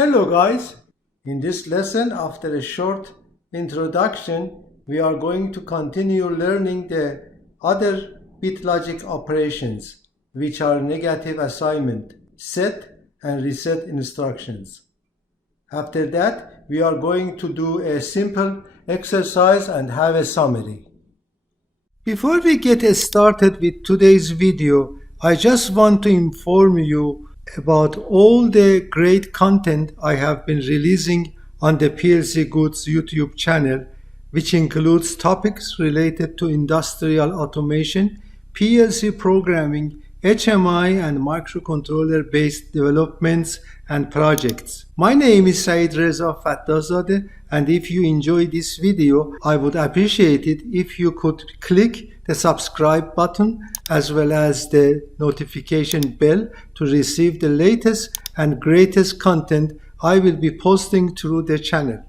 Hello guys! In this lesson, after a short introduction, we are going to continue learning the other bit logic operations, which are negative assignment, set and reset instructions. After that, we are going to do a simple exercise and have a summary. Before we get started with today's video, I just want to inform you about all the great content I have been releasing on the plcgoods YouTube channel, which includes topics related to industrial automation, PLC programming, HMI and microcontroller based developments and projects. My name is S7-1200, and if you enjoy this video, I would appreciate it if you could click the subscribe button as well as the notification bell to receive the latest and greatest content I will be posting through the channel.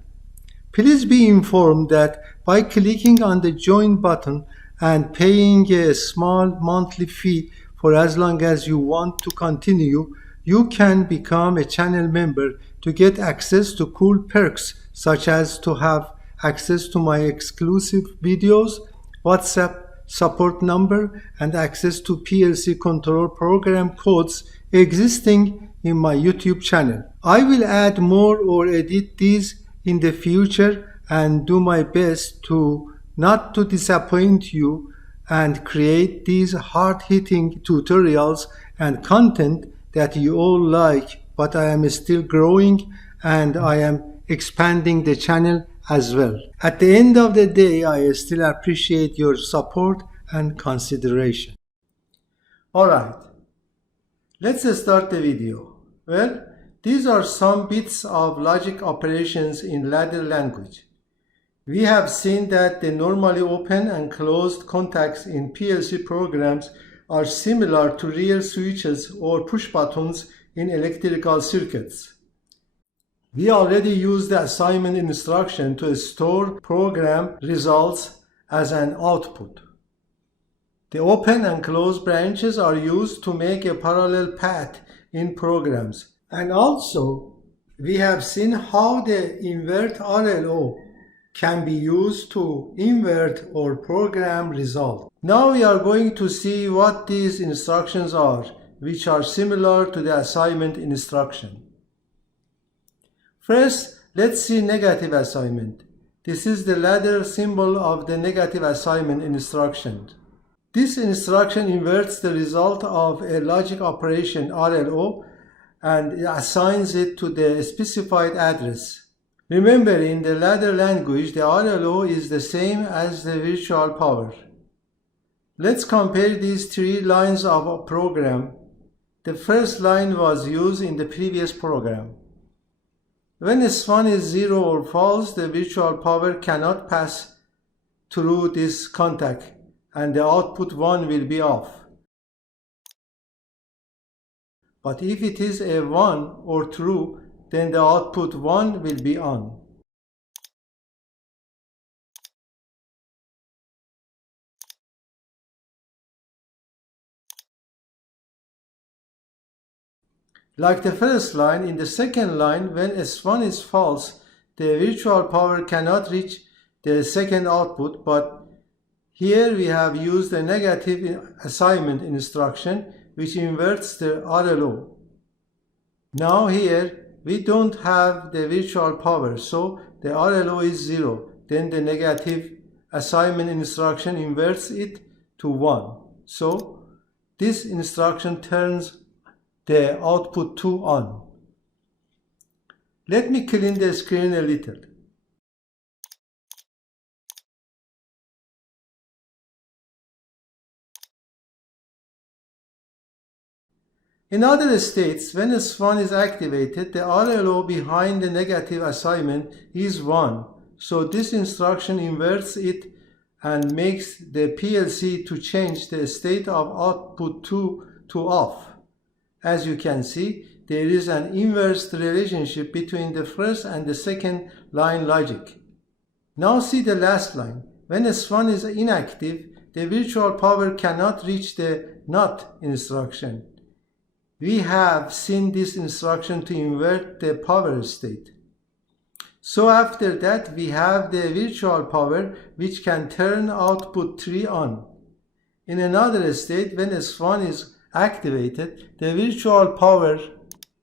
Please be informed that by clicking on the join button and paying a small monthly fee for as long as you want to continue, you can become a channel member to get access to cool perks such as to have access to my exclusive videos, WhatsApp support number, and access to PLC control program codes existing in my YouTube channel. I will add more or edit these in the future and do my best to not to disappoint you and create these hard-hitting tutorials and content that you all like, but I am still growing and I am expanding the channel as well. At the end of the day, I still appreciate your support and consideration. Alright, let's start the video. Well, these are some bits of logic operations in ladder language. We have seen that the normally open and closed contacts in PLC programs are similar to real switches or push buttons in electrical circuits. We already used the assignment instruction to store program results as an output. The open and closed branches are used to make a parallel path in programs. And also, we have seen how the invert RLO can be used to invert or program result. Now we are going to see what these instructions are, which are similar to the assignment instruction. First, let's see negative assignment. This is the ladder symbol of the negative assignment instruction. This instruction inverts the result of a logic operation RLO and assigns it to the specified address. Remember, in the ladder language, the RLO is the same as the virtual power. Let's compare these three lines of a program. The first line was used in the previous program. When S1 is 0 or false, the virtual power cannot pass through this contact and the output 1 will be off. But if it is a 1 or true, then the output 1 will be on. Like the first line, in the second line, when S1 is false, the virtual power cannot reach the second output, but here we have used a negative assignment instruction which inverts the RLO. Now here we don't have the virtual power, so the RLO is 0. Then the negative assignment instruction inverts it to 1. So this instruction turns the output 2 on. Let me clean the screen a little. In other states, when S1 is activated, the RLO behind the negative assignment is 1. So this instruction inverts it and makes the PLC to change the state of output 2 to off. As you can see, there is an inverse relationship between the first and the second line logic. Now see the last line. When S1 is inactive, the virtual power cannot reach the NOT instruction. we have seen this instruction to invert the power state. So after that, we have the virtual power which can turn output 3 on. In another state, when S1 is activated, the virtual power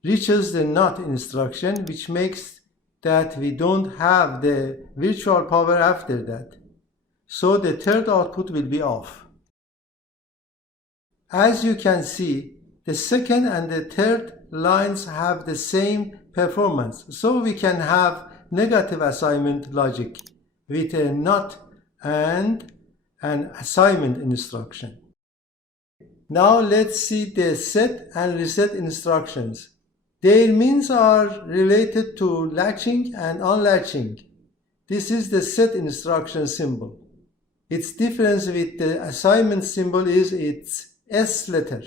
reaches the NOT instruction, which makes that we don't have the virtual power after that. So the third output will be off. As you can see, the second and the third lines have the same performance. So we can have negative assignment logic with a NOT and an assignment instruction. Now let's see the set and reset instructions. Their means are related to latching and unlatching. This is the set instruction symbol. Its difference with the assignment symbol is its S letter.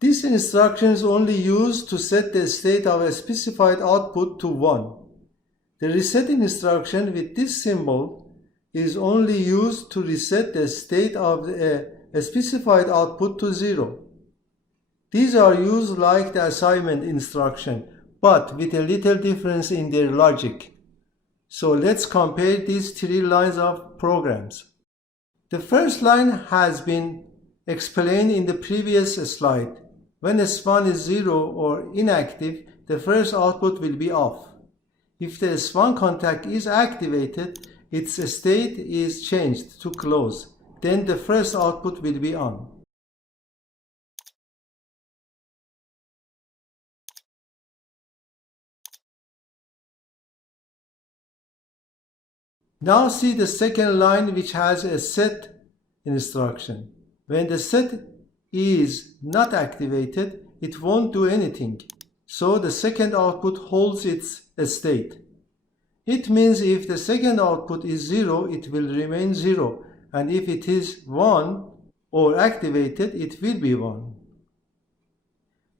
This instruction is only used to set the state of a specified output to 1. The reset instruction with this symbol is only used to reset the state of a specified output to 0. These are used like the assignment instruction, but with a little difference in their logic. So let's compare these 3 lines of programs. The first line has been explained in the previous slide. When S1 is 0 or inactive, the first output will be off. If the S1 contact is activated, its state is changed to close. Then the first output will be on. Now see the second line, which has a set instruction. When the set is not activated, it won't do anything. So the second output holds its state. It means if the second output is 0, it will remain 0. And if it is 1 or activated, it will be 1.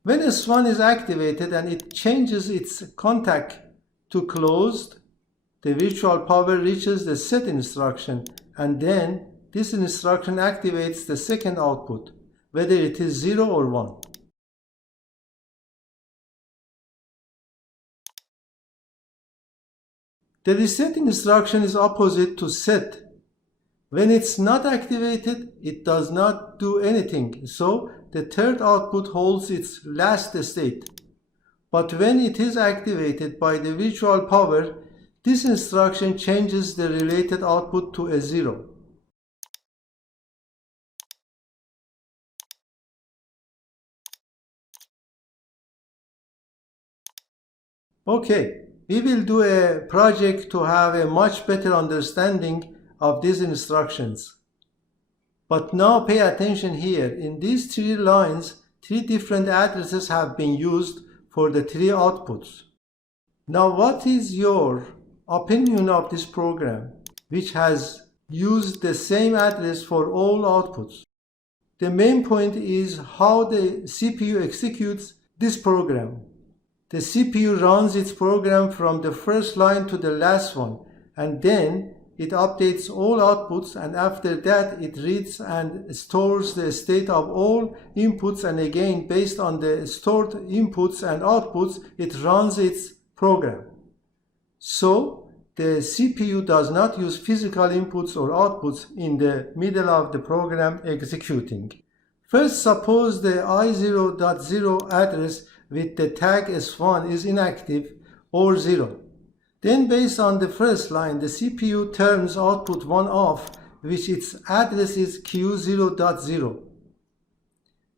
When S1 is activated and it changes its contact to closed, the virtual power reaches the set instruction, and then this instruction activates the second output, whether it is 0 or 1. The reset instruction is opposite to set. When it's not activated, it does not do anything, so the third output holds its last state. But when it is activated by the virtual power, this instruction changes the related output to a 0. Okay, we will do a project to have a much better understanding of these instructions. But now pay attention here. In these 3 lines, 3 different addresses have been used for the 3 outputs. Now what is your opinion of this program, which has used the same address for all outputs? The main point is how the CPU executes this program. The CPU runs its program from the first line to the last one, and then it updates all outputs, and after that it reads and stores the state of all inputs, and again based on the stored inputs and outputs it runs its program. So the CPU does not use physical inputs or outputs in the middle of the program executing. First, suppose the I0.0 address with the tag S1 is inactive or 0. Then based on the first line, the CPU turns output 1 off, which its address is Q0.0.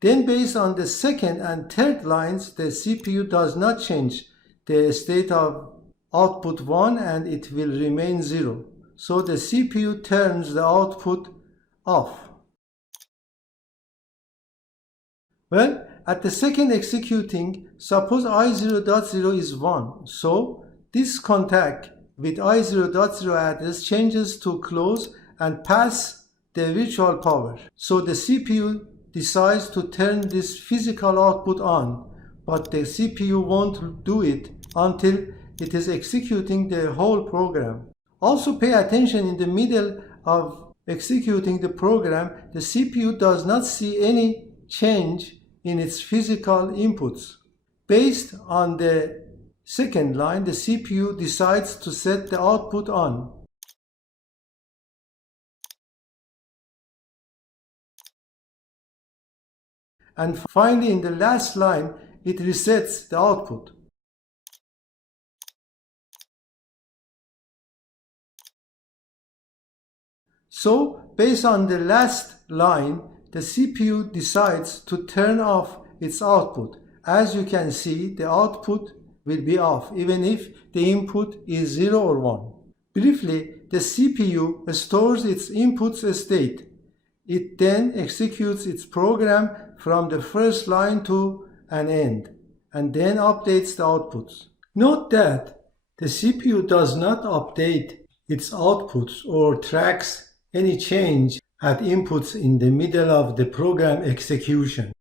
Then based on the second and third lines, the CPU does not change the state of output 1 and it will remain 0. So the CPU turns the output off. Well, at the second executing, suppose I0.0 is 1. So this contact with I0.0 address changes to close and pass the virtual power. So the CPU decides to turn this physical output on, but the CPU won't do it until it is executing the whole program. Also pay attention, in the middle of executing the program, the CPU does not see any change in its physical inputs. Based on the second line, the CPU decides to set the output on. And finally, in the last line, it resets the output. So, based on the last line, the CPU decides to turn off its output. As you can see, the output will be off, even if the input is 0 or 1. Briefly, the CPU stores its input's state. It then executes its program from the first line to an end, and then updates the outputs. Note that the CPU does not update its outputs or tracks any change at inputs in the middle of the program execution.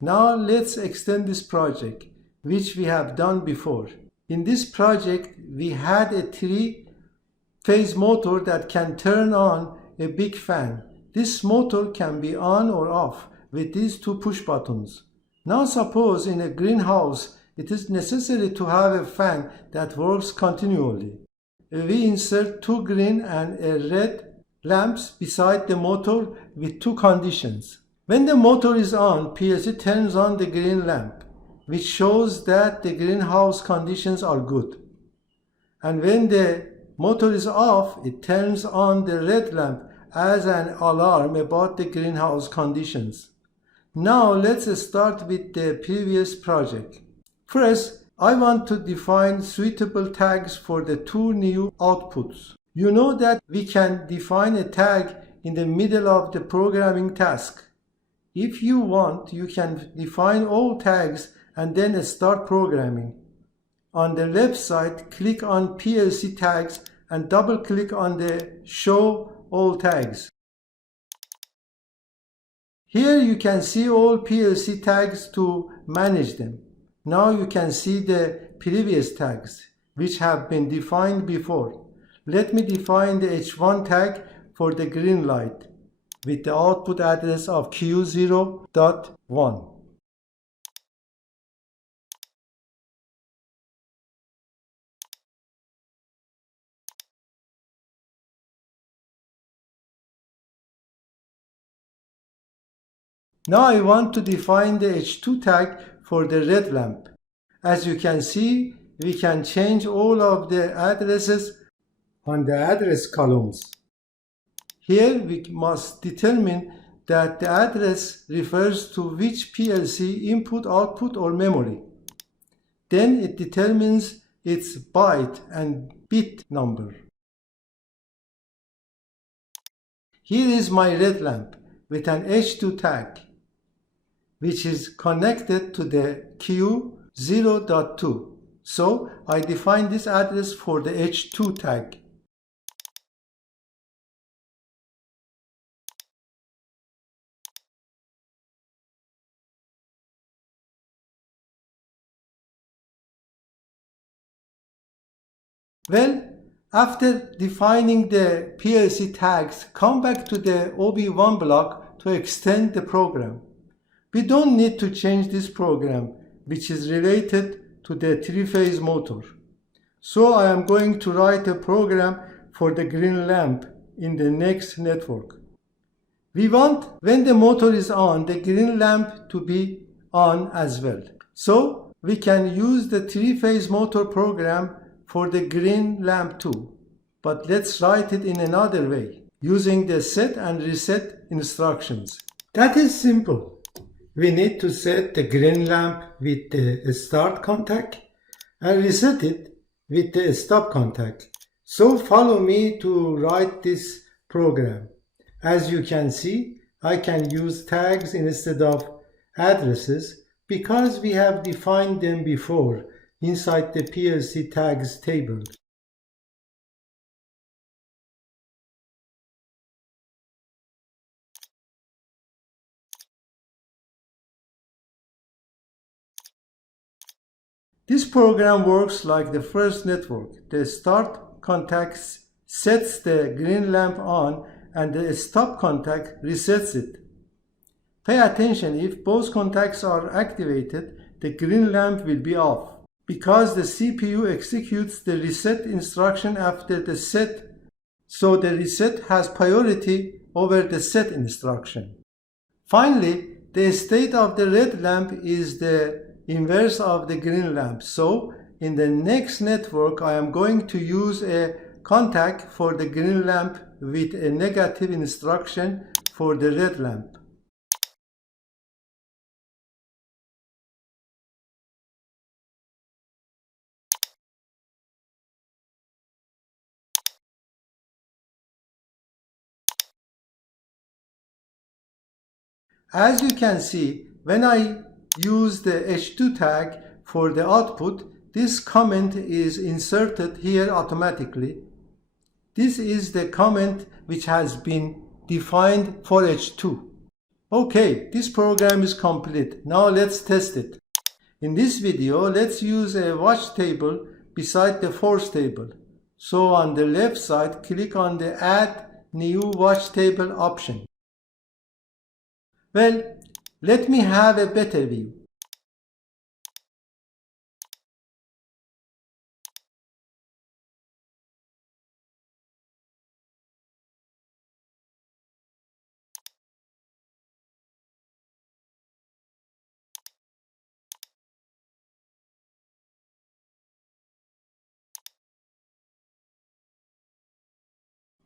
Now let's extend this project, which we have done before. In this project, we had a 3-phase motor that can turn on a big fan. This motor can be on or off with these 2 push buttons. Now suppose in a greenhouse it is necessary to have a fan that works continually. We insert 2 green and a red lamps beside the motor with 2 conditions. When the motor is on, PLC turns on the green lamp, which shows that the greenhouse conditions are good. And when the motor is off, it turns on the red lamp as an alarm about the greenhouse conditions. Now let's start with the previous project. First, I want to define suitable tags for the 2 new outputs. You know that we can define a tag in the middle of the programming task. If you want, you can define all tags and then start programming. On the left side, click on PLC tags and double-click on the Show All Tags. Here you can see all PLC tags to manage them. Now you can see the previous tags, which have been defined before. Let me define the H1 tag for the green light with the output address of Q0.1. Now I want to define the H2 tag for the red lamp. As you can see, we can change all of the addresses on the address columns. Here we must determine that the address refers to which PLC input, output or memory. Then it determines its byte and bit number. Here is my red lamp with an H2 tag, which is connected to the Q0.2. So I define this address for the H2 tag. Well, after defining the PLC tags, come back to the OB1 block to extend the program. We don't need to change this program, which is related to the 3-phase motor. So I am going to write a program for the green lamp in the next network. We want, when the motor is on, the green lamp to be on as well. So we can use the 3-phase motor program for the green lamp too. But let's write it in another way, using the set and reset instructions. That is simple. We need to set the green lamp with the start contact and reset it with the stop contact. So follow me to write this program. As you can see, I can use tags instead of addresses because we have defined them before inside the PLC tags table. This program works like the first network. The start contact sets the green lamp on and the stop contact resets it. Pay attention, if both contacts are activated, the green lamp will be off, because the CPU executes the reset instruction after the set, so the reset has priority over the set instruction. Finally, the state of the red lamp is the inverse of the green lamp. So, in the next network, I am going to use a contact for the green lamp with a negative instruction for the red lamp. As you can see, when I use the H2 tag for the output, this comment is inserted here automatically. This is the comment which has been defined for H2. Okay, this program is complete. Now let's test it. In this video, let's use a watch table beside the force table. So on the left side, click on the Add New Watch Table option. Well, let me have a better view.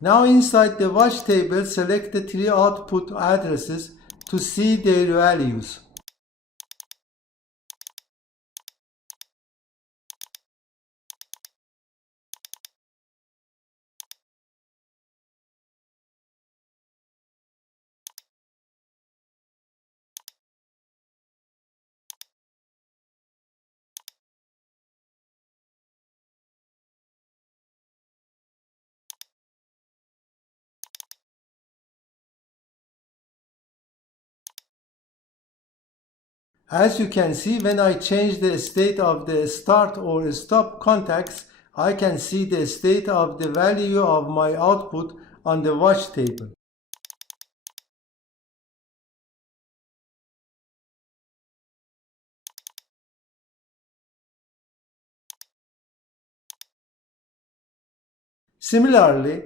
Now inside the watch table, select the three output addresses to see their values. As you can see, when I change the state of the start or stop contacts, I can see the state of the value of my output on the watch table. Similarly,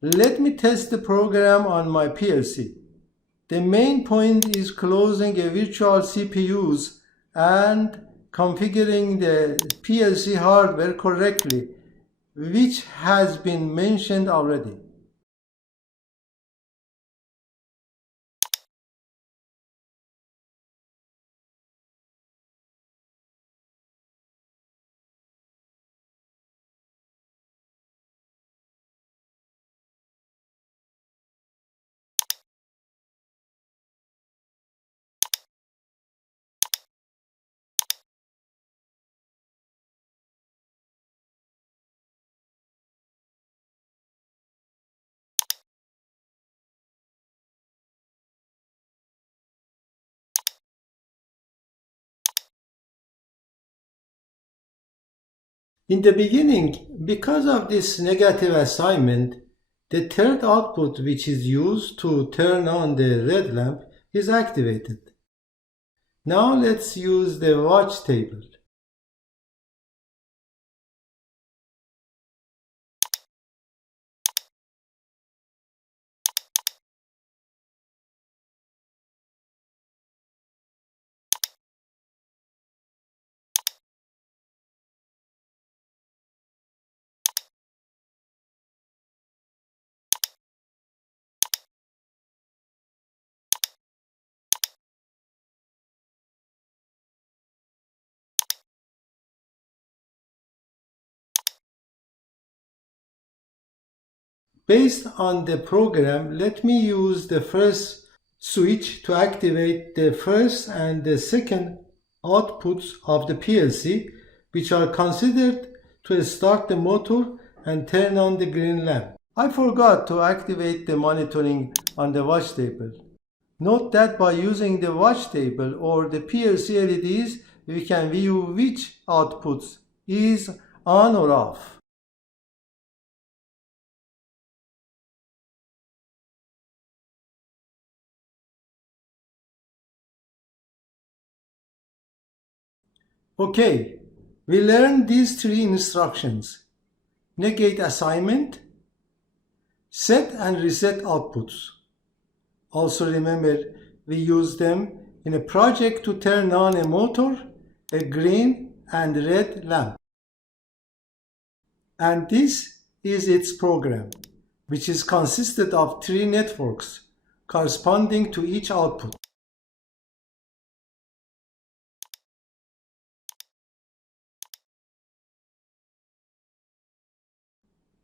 let me test the program on my PLC. The main point is closing a virtual CPUs and configuring the PLC hardware correctly, which has been mentioned already. In the beginning, because of this negative assignment, the third output, which is used to turn on the red lamp, is activated. Now let's use the watch table. Based on the program, let me use the first switch to activate the first and the second outputs of the PLC, which are considered to start the motor and turn on the green lamp. I forgot to activate the monitoring on the watch table. Note that by using the watch table or the PLC LEDs, we can view which outputs is on or off. Okay, we learned these three instructions: negate assignment, set and reset outputs. Also remember, we use them in a project to turn on a motor, a green and red lamp. And this is its program, which is consisted of three networks corresponding to each output.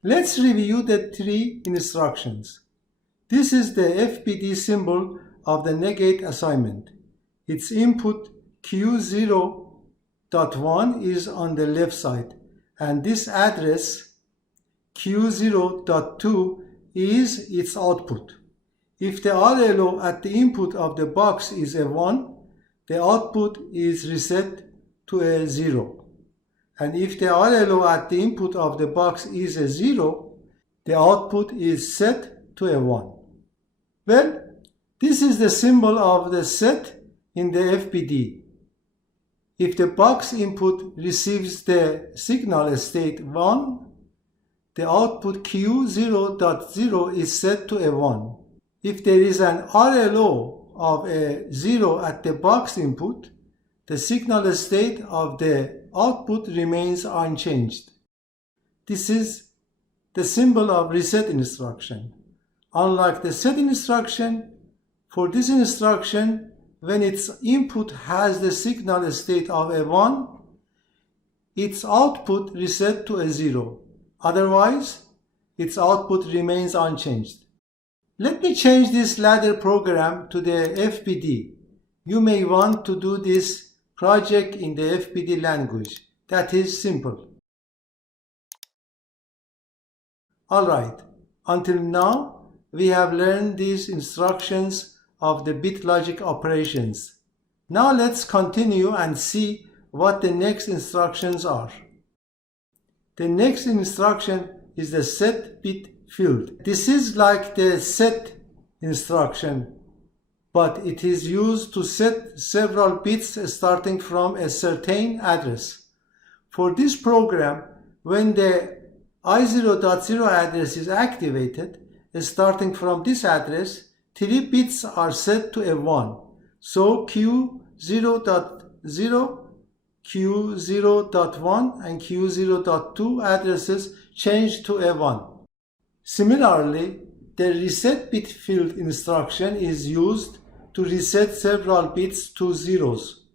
Let's review the three instructions. This is the FPD symbol of the negate assignment. Its input Q0.1 is on the left side, and this address Q0.2 is its output. If the RLO at the input of the box is a 1, the output is reset to a 0. And if the RLO at the input of the box is a 0, the output is set to a 1. Well, this is the symbol of the set in the FPD. If the box input receives the signal state 1, the output Q0.0 is set to a 1. If there is an RLO of a 0 at the box input, the signal state of the output remains unchanged. This is the symbol of reset instruction. Unlike the set instruction, for this instruction, when its input has the signal state of a 1, its output reset to a 0. Otherwise, its output remains unchanged. Let me change this ladder program to the FPD. You may want to do this project in the FPD language. That is simple. Alright, until now we have learned these instructions of the bit logic operations. Now let's continue and see what the next instructions are. The next instruction is the set bit field. This is like the set instruction, but it is used to set several bits starting from a certain address. For this program, when the I0.0 address is activated, starting from this address, 3 bits are set to a 1. So Q0.0, Q0.1 and Q0.2 addresses change to a 1. Similarly, the reset bit field instruction is used to reset several bits to zeros.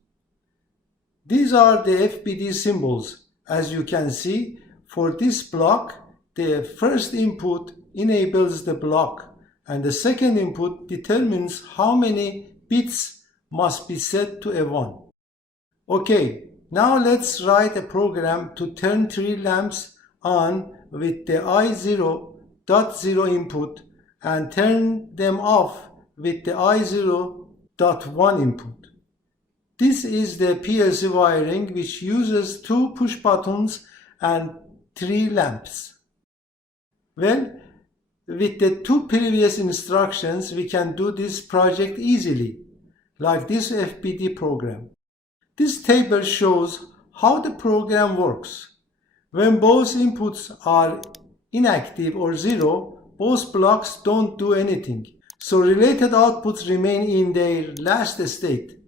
These are the FPD symbols. As you can see, for this block, the first input enables the block, and the second input determines how many bits must be set to a 1. Okay, now let's write a program to turn 3 lamps on with the I0.0 input and turn them off with the I0.1 input. This is the PLC wiring, which uses 2 push buttons and 3 lamps. Well, with the 2 previous instructions, we can do this project easily, like this FPD program. This table shows how the program works. When both inputs are inactive or 0, both blocks don't do anything, so related outputs remain in their last state.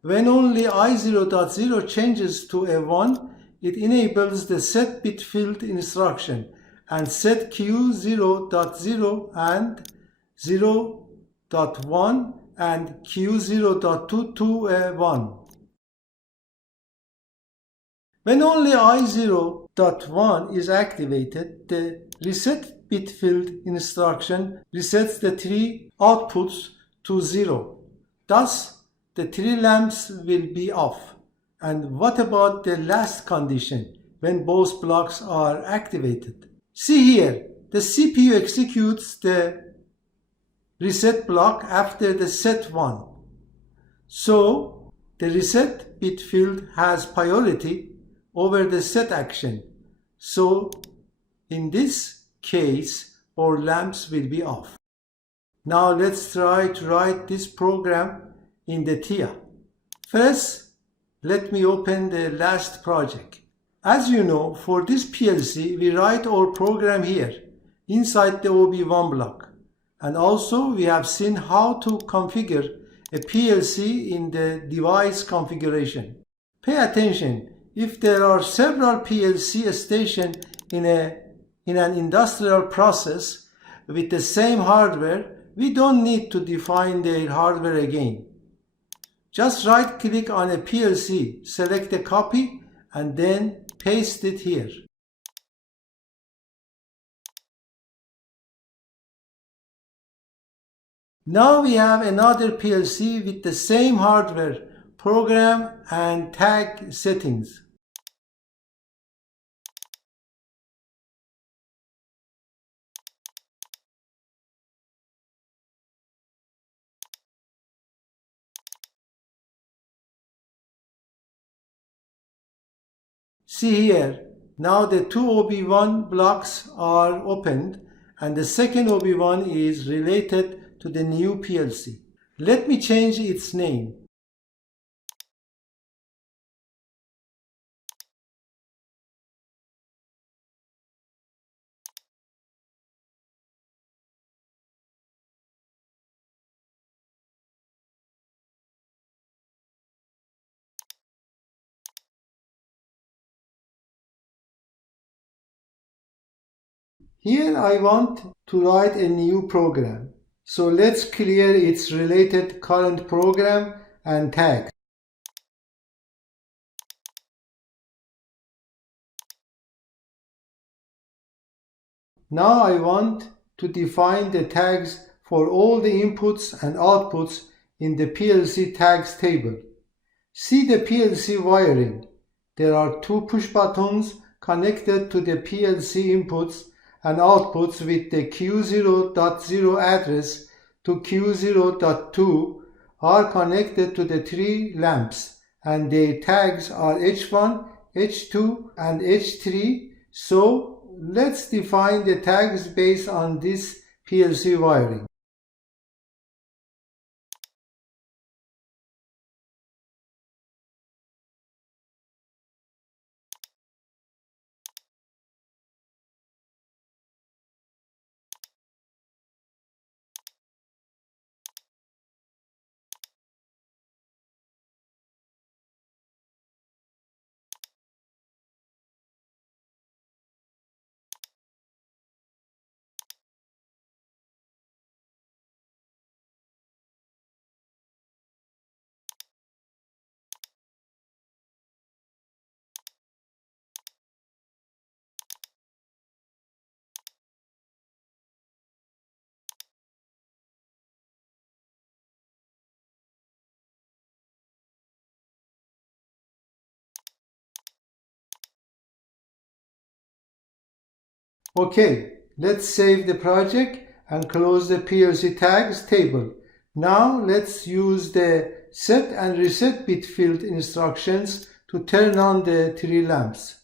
When only I0.0 changes to a 1, it enables the set bit field instruction and set Q0.0 and 0.1 and Q0.2 to a 1. When only I0.1 is activated, the reset bit field instruction resets the 3 outputs to 0. Thus, the 3 lamps will be off. And what about the last condition, when both blocks are activated? See here, the CPU executes the reset block after the set 1. So, the reset bit field has priority over the set action. So, in this case, our lamps will be off. Now let's try to write this program in the TIA. First, let me open the last project. As you know, for this PLC, we write our program here, inside the OB1 block. And also, we have seen how to configure a PLC in the device configuration. Pay attention, if there are several PLC stations in an industrial process with the same hardware, we don't need to define their hardware again. Just right-click on a PLC, select a copy, and then paste it here. Now we have another PLC with the same hardware, program and tag settings. See here, now the two OB1 blocks are opened and the second OB1 is related to the new PLC. Let me change its name. Here I want to write a new program. So let's clear its related current program and tags. Now I want to define the tags for all the inputs and outputs in the PLC tags table. See the PLC wiring. There are two push buttons connected to the PLC inputs and outputs with the Q0.0 address to Q0.2 are connected to the three lamps and their tags are H1, H2 and H3. So let's define the tags based on this PLC wiring. Okay, let's save the project and close the PLC tags table. Now let's use the set and reset bit field instructions to turn on the three lamps.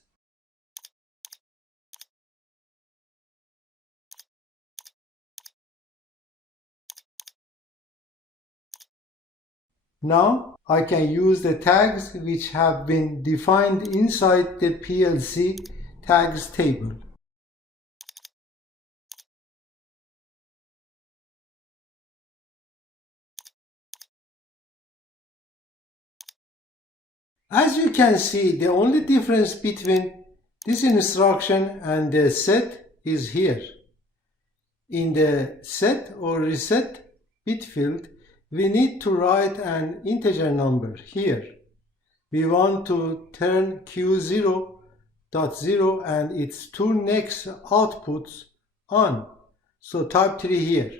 Now I can use the tags which have been defined inside the PLC tags table. As you can see, the only difference between this instruction and the set is here. In the set or reset bit field, we need to write an integer number here. We want to turn Q0.0 and its two next outputs on. So type 3 here.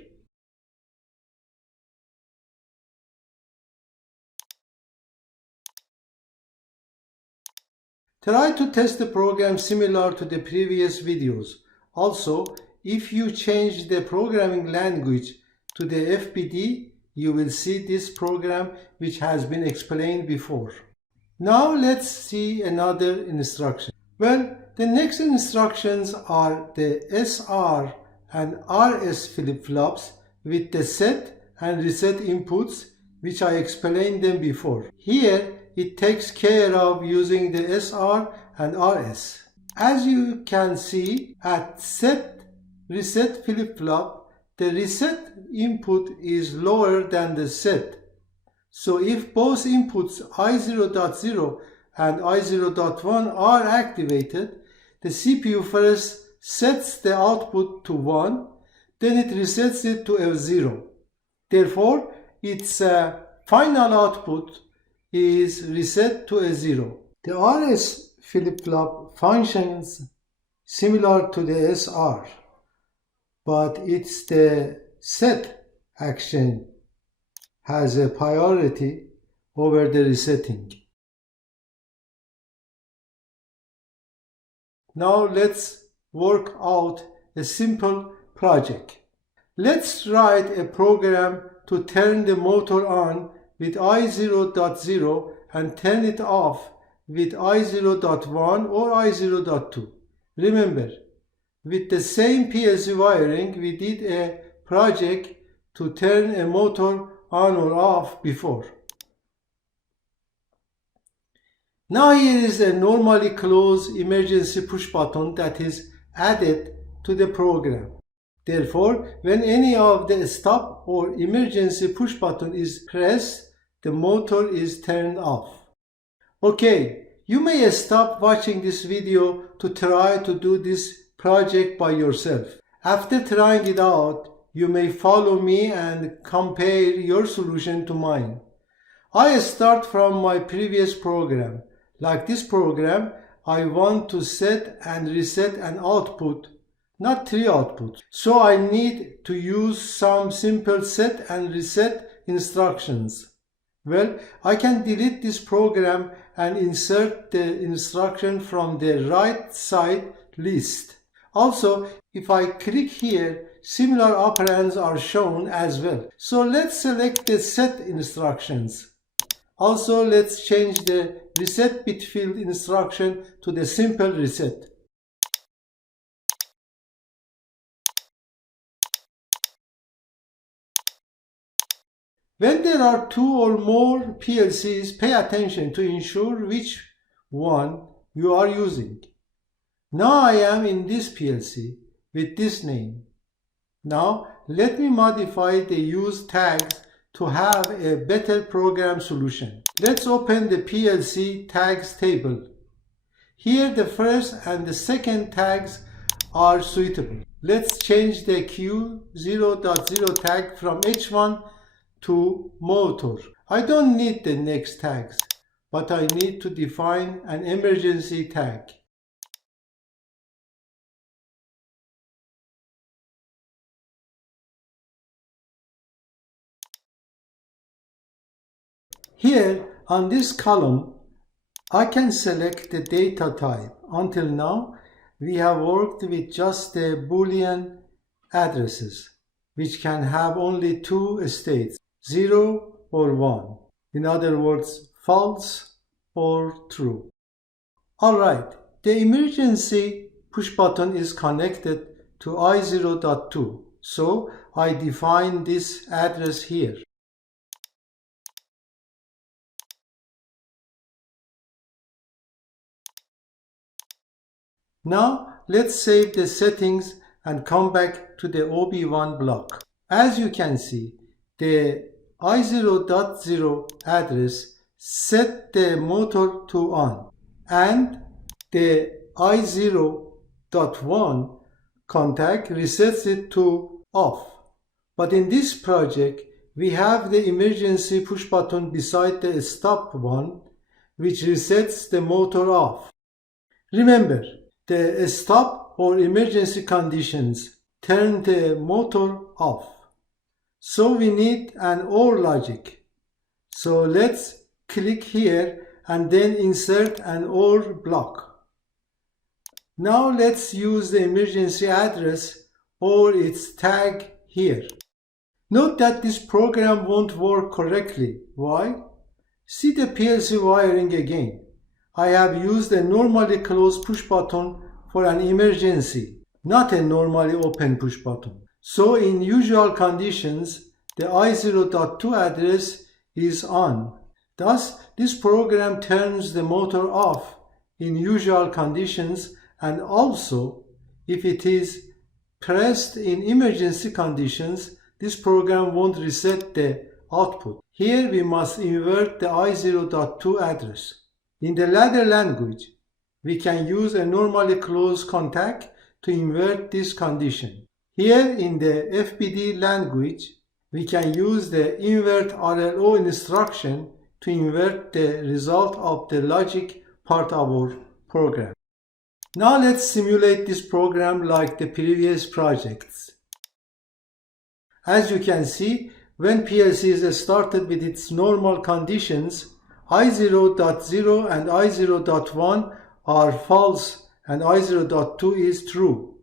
Try to test the program similar to the previous videos. Also, if you change the programming language to the FBD, you will see this program which has been explained before. Now let's see another instruction. Well, the next instructions are the SR and RS flip-flops with the set and reset inputs, which I explained them before. Here it takes care of using the SR and RS. As you can see, at set reset flip-flop, the reset input is lower than the set. So if both inputs I0.0 and I0.1 are activated, the CPU first sets the output to 1, then it resets it to a 0. Therefore, its final output is reset to a 0. The RS flip-flop functions similar to the SR, but it's the set action has a priority over the resetting. Now let's work out a simple project. Let's write a program to turn the motor on with I0.0 and turn it off with I0.1 or I0.2. Remember, with the same PLC wiring, we did a project to turn a motor on or off before. Now here is a normally closed emergency push button that is added to the program. Therefore, when any of the stop or emergency push button is pressed, the motor is turned off. Okay, you may stop watching this video to try to do this project by yourself. After trying it out, you may follow me and compare your solution to mine. I start from my previous program. Like this program, I want to set and reset an output, not 3 outputs. So I need to use some simple set and reset instructions. Well, I can delete this program and insert the instruction from the right side list. Also, if I click here, similar operands are shown as well. So let's select the set instructions. Also, let's change the reset bit field instruction to the simple reset. When there are 2 or more PLCs, pay attention to ensure which one you are using. Now I am in this PLC with this name. Now let me modify the use tags to have a better program solution. Let's open the PLC tags table. Here the first and the second tags are suitable. Let's change the Q0.0 tag from H1 to motor. I don't need the next tags, but I need to define an emergency tag. Here on this column, I can select the data type. Until now, we have worked with just the Boolean addresses, which can have only 2 states, 0 or 1. In other words, false or true. Alright, the emergency push button is connected to I0.2, so I define this address here. Now let's save the settings and come back to the OB1 block. As you can see, the I0.0 address set the motor to on and the I0.1 contact resets it to off. But in this project, we have the emergency push button beside the stop one, which resets the motor off. Remember, the stop or emergency conditions turn the motor off. So we need an OR logic. So let's click here and then insert an OR block. Now let's use the emergency address or its tag here. Note that this program won't work correctly. Why? See the PLC wiring again. I have used a normally closed push button for an emergency, not a normally open push button. So in usual conditions, the I0.2 address is on. Thus, this program turns the motor off in usual conditions, and also if it is pressed in emergency conditions, this program won't reset the output. Here we must invert the I0.2 address. In the ladder language, we can use a normally closed contact to invert this condition. Here in the FBD language, we can use the invert RLO instruction to invert the result of the logic part of our program. Now let's simulate this program like the previous projects. As you can see, when PLC is started with its normal conditions, I0.0 and I0.1 are false and I0.2 is true.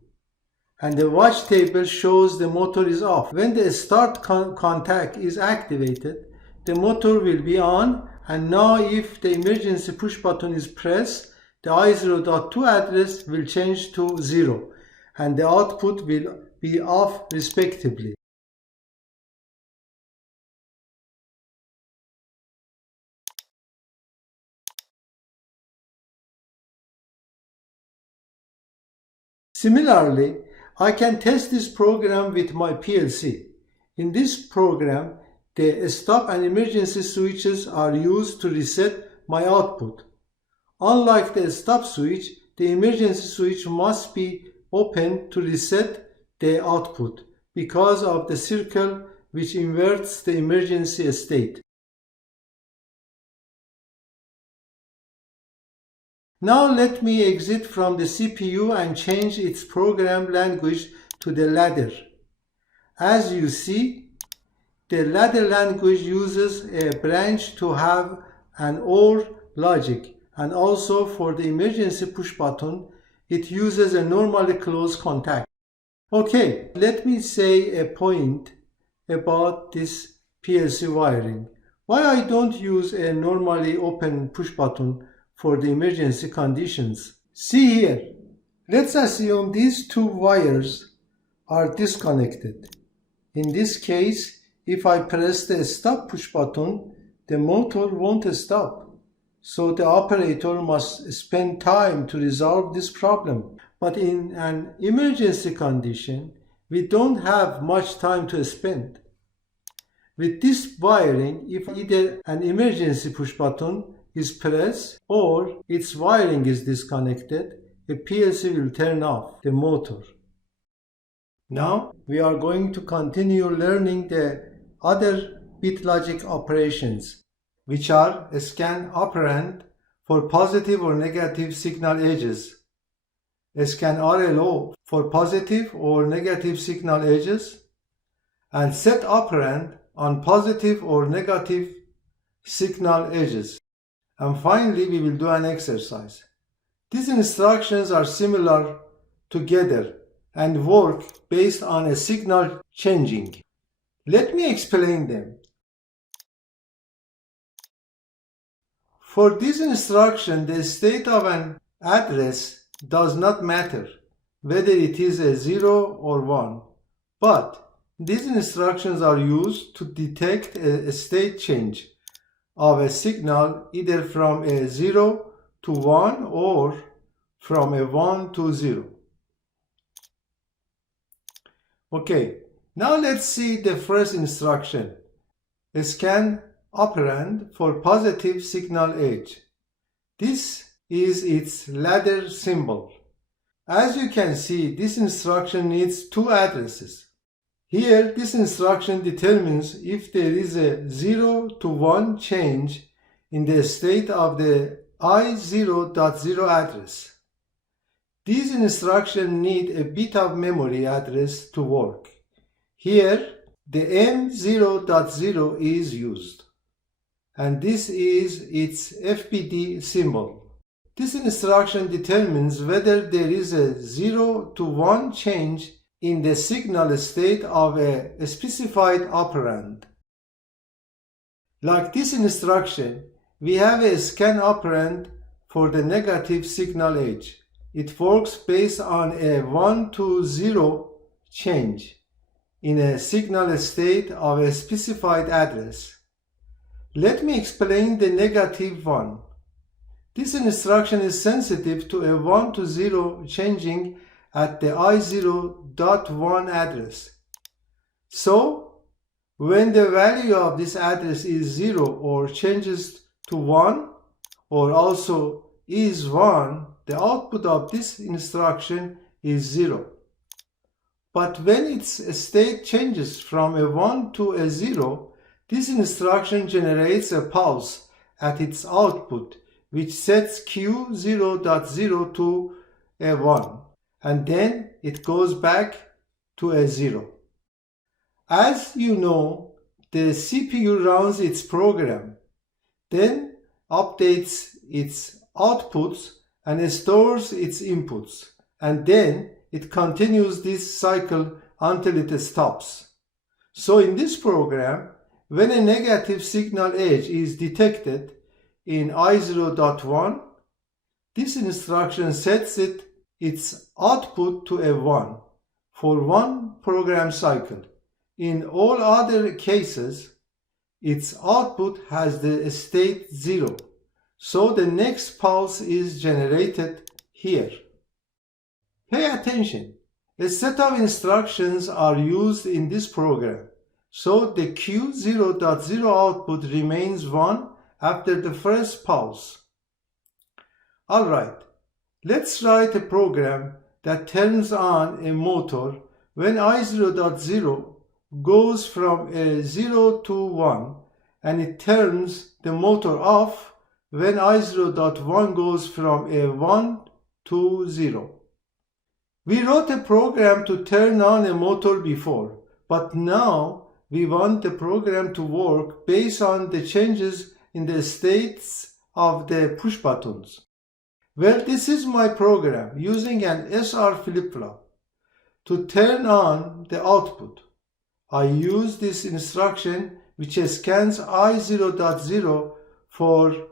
And the watch table shows the motor is off. When the start contact is activated, the motor will be on, and now if the emergency push button is pressed, the I0.2 address will change to 0 and the output will be off respectively. Similarly, I can test this program with my PLC. In this program, the stop and emergency switches are used to reset my output. Unlike the stop switch, the emergency switch must be open to reset the output because of the circle which inverts the emergency state. Now let me exit from the CPU and change its program language to the ladder. As you see, the ladder language uses a branch to have an OR logic, and also for the emergency push button, it uses a normally closed contact. Okay, let me say a point about this PLC wiring. Why I don't use a normally open push button for the emergency conditions. See here, let's assume these two wires are disconnected. In this case, if I press the stop push button, the motor won't stop. So the operator must spend time to resolve this problem. But in an emergency condition, we don't have much time to spend. With this wiring, if either an emergency push button is pressed or its wiring is disconnected, the PLC will turn off the motor. Now we are going to continue learning the other bit logic operations, which are a scan operand for positive or negative signal edges, a scan RLO for positive or negative signal edges, and set operand on positive or negative signal edges. And finally, we will do an exercise. These instructions are similar together and work based on a signal changing. Let me explain them. For this instruction, the state of an address does not matter, whether it is a 0 or 1. But these instructions are used to detect a state change of a signal either from a 0 to 1 or from a 1 to 0. Okay, now let's see the first instruction. A scan operand for positive signal edge. This is its ladder symbol. As you can see, this instruction needs two addresses. Here, this instruction determines if there is a 0 to 1 change in the state of the I0.0 address. These instructions need a bit of memory address to work. Here, the M0.0 is used, and this is its FBD symbol. This instruction determines whether there is a 0 to 1 change in the signal state of a specified operand. Like this instruction, we have a scan operand for the negative signal edge. It works based on a 1 to 0 change. in a signal state of a specified address. Let me explain the negative one. This instruction is sensitive to a 1 to 0 changing at the I0.1 address. So, when the value of this address is 0 or changes to 1 or also is 1, the output of this instruction is 0. But when its state changes from a 1 to a 0, this instruction generates a pulse at its output which sets Q0.0 to a 1, and then it goes back to a 0. As you know, the CPU runs its program, then updates its outputs and stores its inputs, and then it continues this cycle until it stops. So in this program, when a negative signal edge is detected in I0.1, this instruction sets its output to a 1 for one program cycle. In all other cases, its output has the state 0, so the next pulse is generated here. Pay attention, a set of instructions are used in this program, so the Q0.0 output remains 1 after the first pulse. Alright, let's write a program that turns on a motor when I0.0 goes from a 0 to 1, and it turns the motor off when I0.1 goes from a 1 to 0. We wrote a program to turn on a motor before, but now we want the program to work based on the changes in the states of the push buttons. Well, this is my program using an SR flip-flop to turn on the output. I use this instruction which scans I0.0 for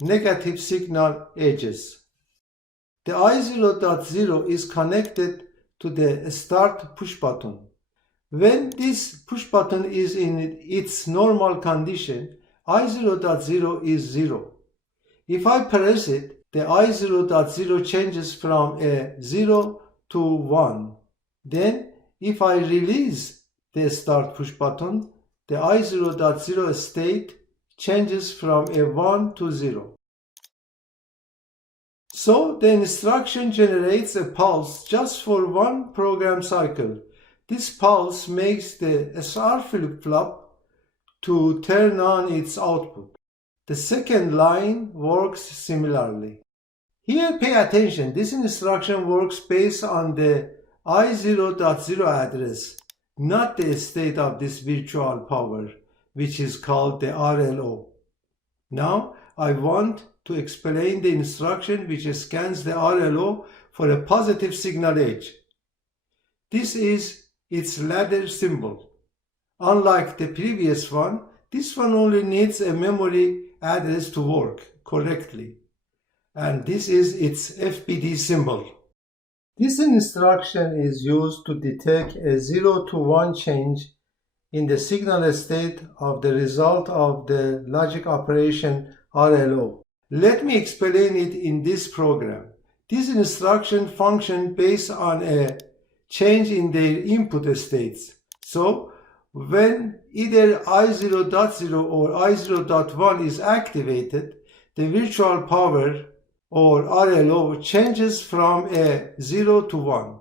negative signal edges. The I0.0 is connected to the start push button. When this push button is in its normal condition, I0.0 is 0. If I press it, the I0.0 changes from a 0 to 1. Then, if I release the start push button, the I0.0 state changes from a 1 to 0. So the instruction generates a pulse just for one program cycle. This pulse makes the SR flip-flop to turn on its output. The second line works similarly. Here pay attention, this instruction works based on the I0.0 address, not the state of this virtual power, which is called the RLO. Now I want to explain the instruction which scans the RLO for a positive signal edge. This is its ladder symbol. Unlike the previous one, this one only needs a memory address to work correctly, and this is its FBD symbol. This instruction is used to detect a 0 to 1 change in the signal state of the result of the logic operation RLO. Let me explain it in this program. This instruction functions based on a change in their input states. So, when either I0.0 or I0.1 is activated, the virtual power or RLO changes from a 0 to 1.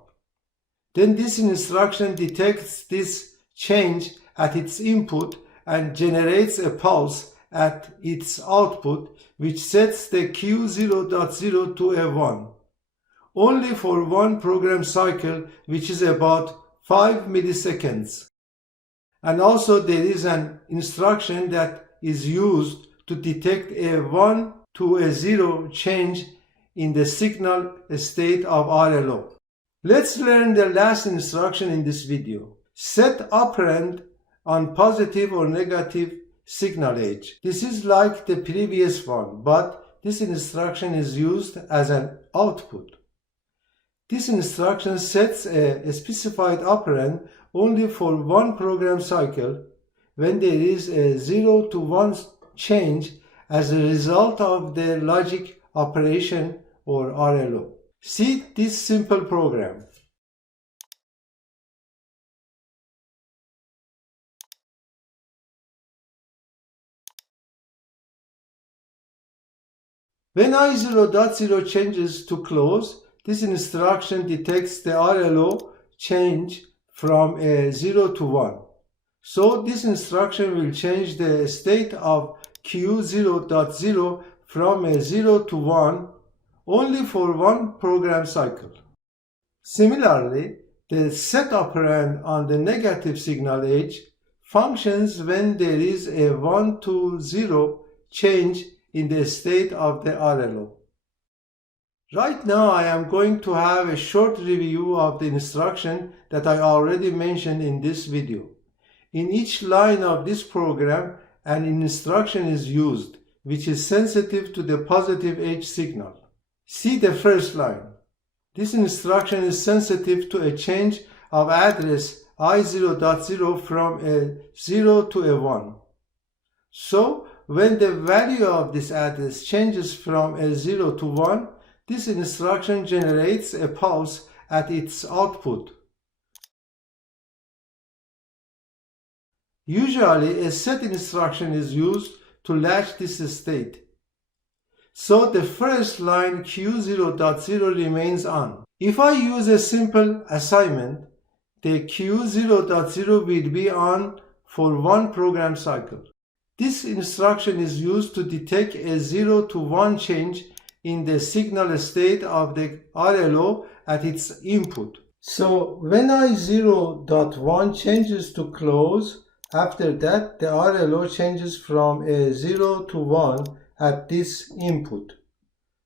Then this instruction detects this change at its input and generates a pulse at its output, which sets the Q0.0 to a 1. Only for one program cycle, which is about 5 milliseconds. And also there is an instruction that is used to detect a 1 to a 0 change in the signal state of RLO. Let's learn the last instruction in this video. Set operand on positive or negative signal edge. This is like the previous one, but this instruction is used as an output. This instruction sets a specified operand only for one program cycle when there is a 0 to 1 change as a result of the logic operation or RLO. See this simple program. When I0.0 changes to close, this instruction detects the RLO change from a 0 to 1. So this instruction will change the state of Q0.0 from a 0 to 1 only for one program cycle. Similarly, the set operand on the negative signal edge functions when there is a 1 to 0 change in the state of the RLO. Right now I am going to have a short review of the instruction that I already mentioned in this video. In each line of this program, an instruction is used which is sensitive to the positive edge signal. See the first line. This instruction is sensitive to a change of address I0.0 from a 0 to a 1. So, when the value of this address changes from a 0 to 1, this instruction generates a pulse at its output. Usually, a set instruction is used to latch this state. So the first line Q0.0 remains on. If I use a simple assignment, the Q0.0 will be on for one program cycle. This instruction is used to detect a 0 to 1 change in the signal state of the RLO at its input. So when I0.1 changes to close, after that the RLO changes from a 0 to 1 at this input.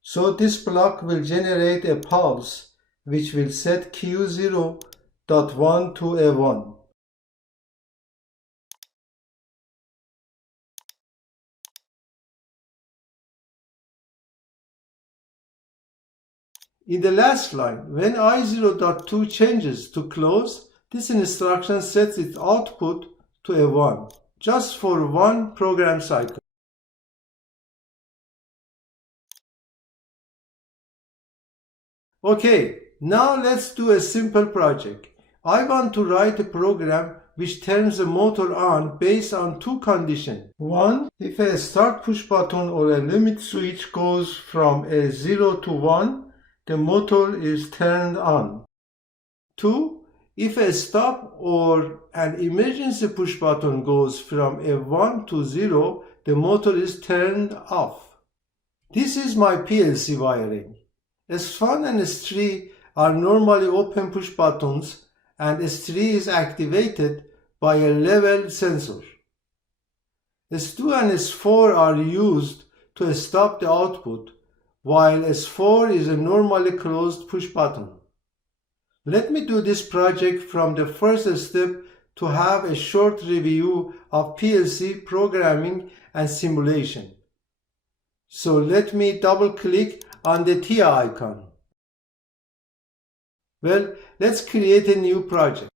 So this block will generate a pulse which will set Q0.1 to a 1. In the last line, when I0.2 changes to close, this instruction sets its output to a 1, just for one program cycle. Okay, now let's do a simple project. I want to write a program which turns the motor on based on two conditions. One, if a start push button or a limit switch goes from a 0 to 1, the motor is turned on. Two, if a stop or an emergency push button goes from a 1 to 0, the motor is turned off. This is my PLC wiring. S1 and S3 are normally open push buttons, and S3 is activated by a level sensor. S2 and S4 are used to stop the output, while S4 is a normally closed push button. Let me do this project from the first step to have a short review of PLC programming and simulation. So let me double click on the TIA icon. Well, let's create a new project.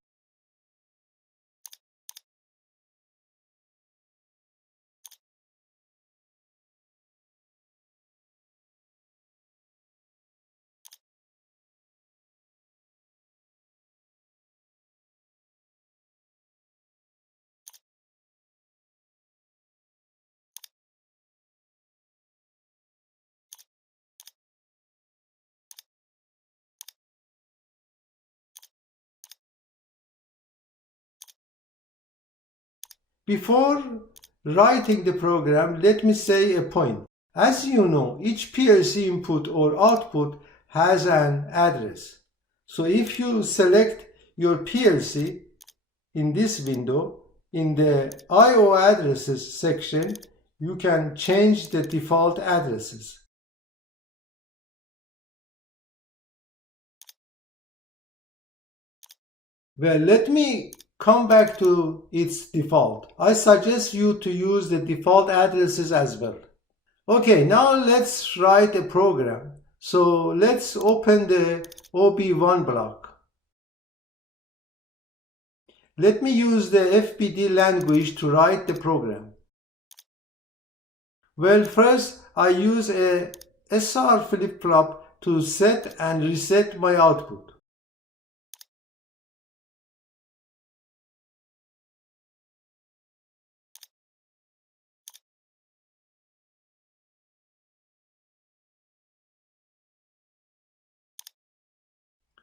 Before writing the program, let me say a point. As you know, each PLC input or output has an address. So if you select your PLC in this window, in the IO addresses section, you can change the default addresses. Well, let me come back to its default. I suggest you to use the default addresses as well. Okay, now let's write a program. So let's open the OB1 block. Let me use the FBD language to write the program. Well, first I use a SR flip-flop to set and reset my output.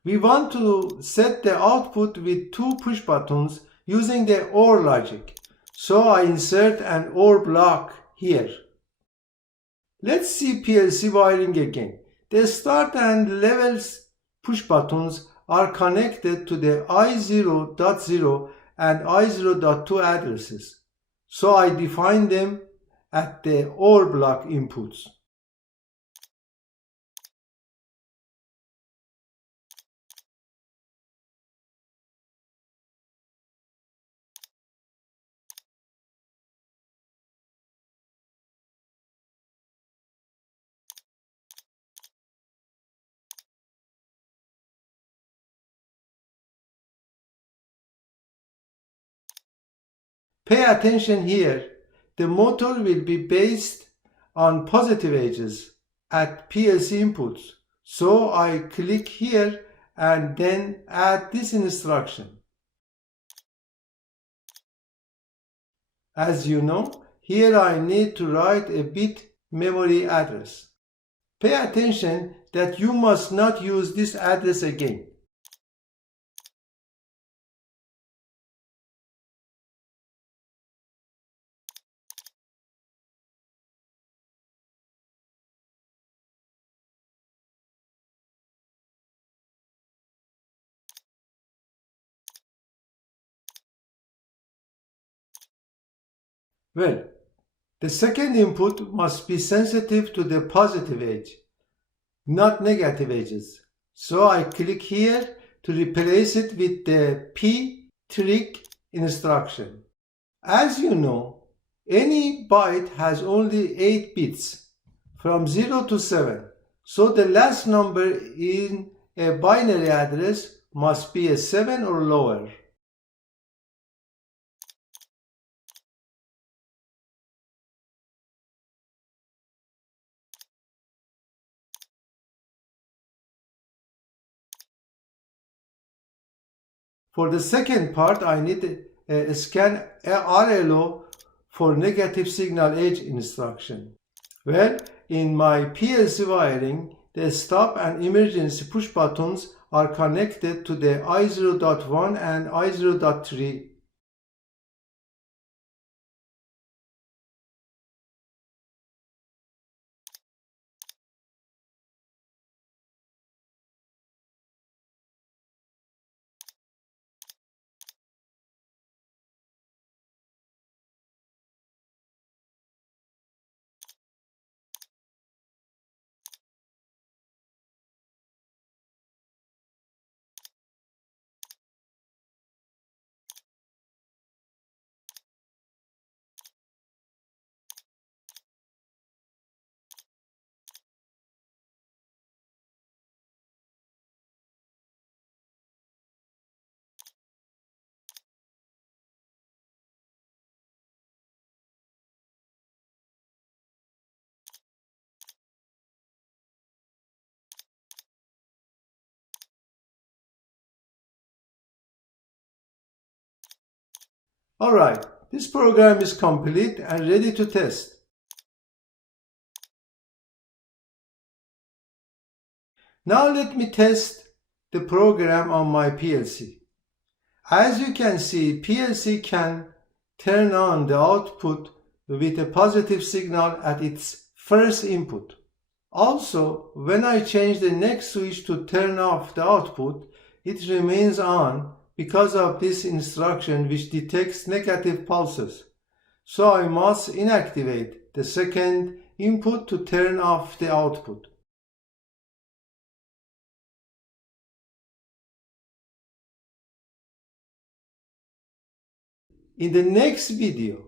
We want to set the output with two push buttons using the OR logic. So I insert an OR block here. Let's see PLC wiring again. The start and levels push buttons are connected to the I0.0 and I0.2 addresses. So I define them at the OR block inputs. Pay attention here. The motor will be based on positive edges at PLC inputs. So I click here and then add this instruction. As you know, here I need to write a bit memory address. Pay attention that you must not use this address again. Well, the second input must be sensitive to the positive edge, not negative edges. So I click here to replace it with the P trick instruction. As you know, any byte has only 8 bits from 0 to 7. So the last number in a binary address must be a 7 or lower. For the second part, I need a scan RLO for negative signal edge instruction. Well, in my PLC wiring, the stop and emergency push buttons are connected to the I0.1 and I0.3. Alright, this program is complete and ready to test. Now let me test the program on my PLC. As you can see, PLC can turn on the output with a positive signal at its first input. Also, when I change the next switch to turn off the output, it remains on because of this instruction which detects negative pulses. So I must inactivate the second input to turn off the output. In the next video,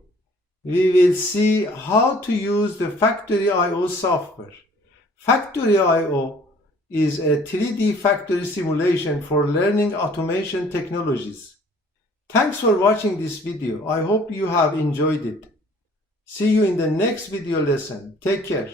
we will see how to use the Factory IO software. Factory IO is a 3D factory simulation for learning automation technologies. Thanks for watching this video. I hope you have enjoyed it. See you in the next video lesson. Take care.